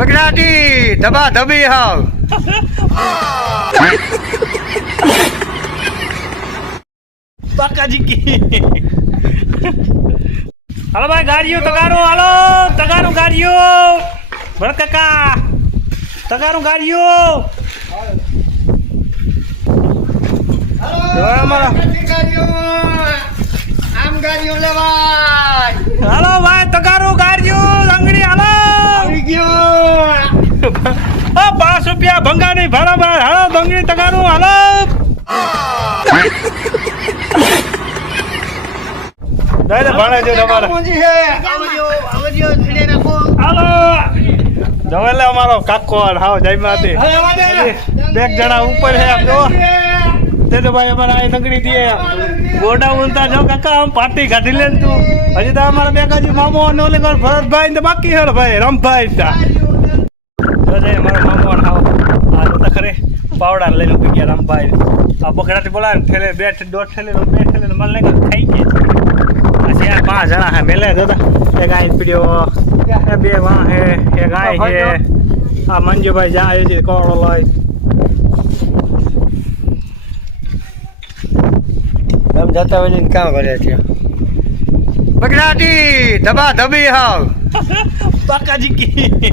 બગડાટી ધબા ધબી હાવ બાકાજી કી હાલો ભાઈ ગાડીઓ તગારો હાલો તગારું ગાડીઓ ભરત કાકા તગારું ગાડીઓ આમ ગાડીઓ લેવાય હાલો ભાઈ તગારું ગાડીઓ લંગડી હાલો આવી ગયો 5 રૂપિયા ભંગા નહીં બરાબર હાલો બંગડી તગારું હાલો દાદા ભાડા છે તમારે મોજી હે આવજો છડે નાખો હાલો જવેલે અમારો કાકો હાવ જયમાતી બે જણા ઉપર છે આમ જો તે તો ભાઈ અમારે આ નગરી દીએ ગોડા ઉલતા જો કાકા આમ પાર્ટી કાઢી લે તું હજી તો અમારા બે કાજી મામો ને ઓલે ઘર ભરતભાઈ ને બાકી હે ભાઈ રમભાઈ તા જો જઈ અમારા મામો ને હાવ આ તો ખરે પાવડા લઈને ઉભી ગયા રમભાઈ આ બકડાથી બોલા ને ઠેલે બે દોઢ ઠેલે બે ઠેલે મને લાગે થઈ ગઈ પછી આ 5 જણા હે મેલે દાદા એક આઈ પીડ્યો બે વાહ હે એક આઈ હે આ મંજુભાઈ જાય છે કોળો લઈ આમ જતા હોય ને કામ કરે છે બગડાટી ધબા ધબી હાવ બાકાજી કી